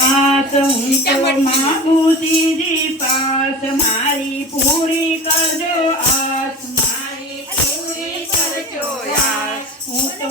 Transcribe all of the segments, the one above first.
દાસ હું તો માનું સીધી મારી પૂરી કરજો આસ મારી પૂરી કરજો હું તો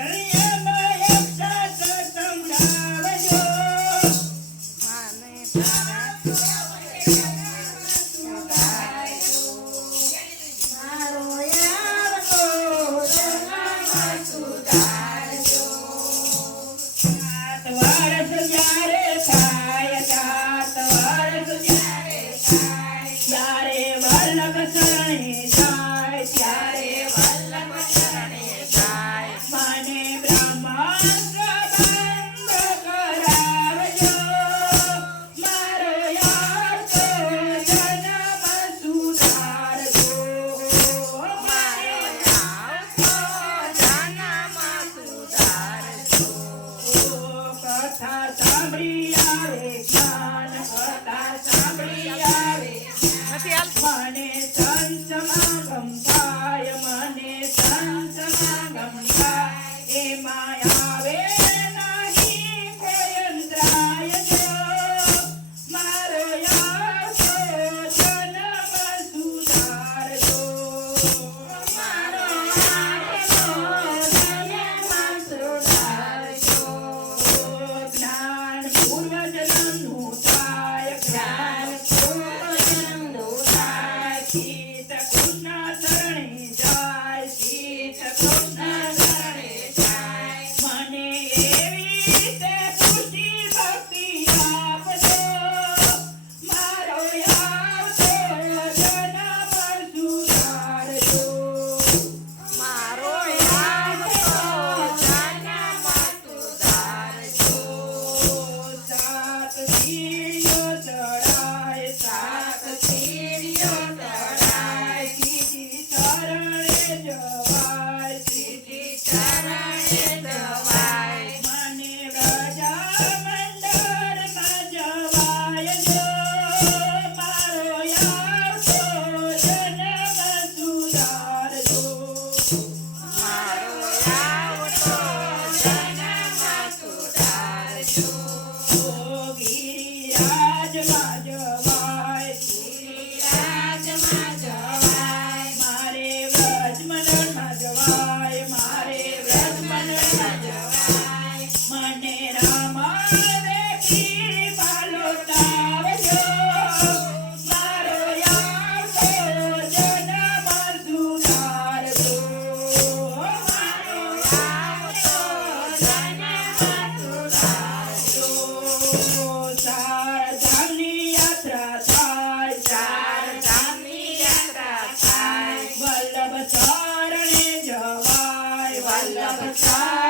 fría de side.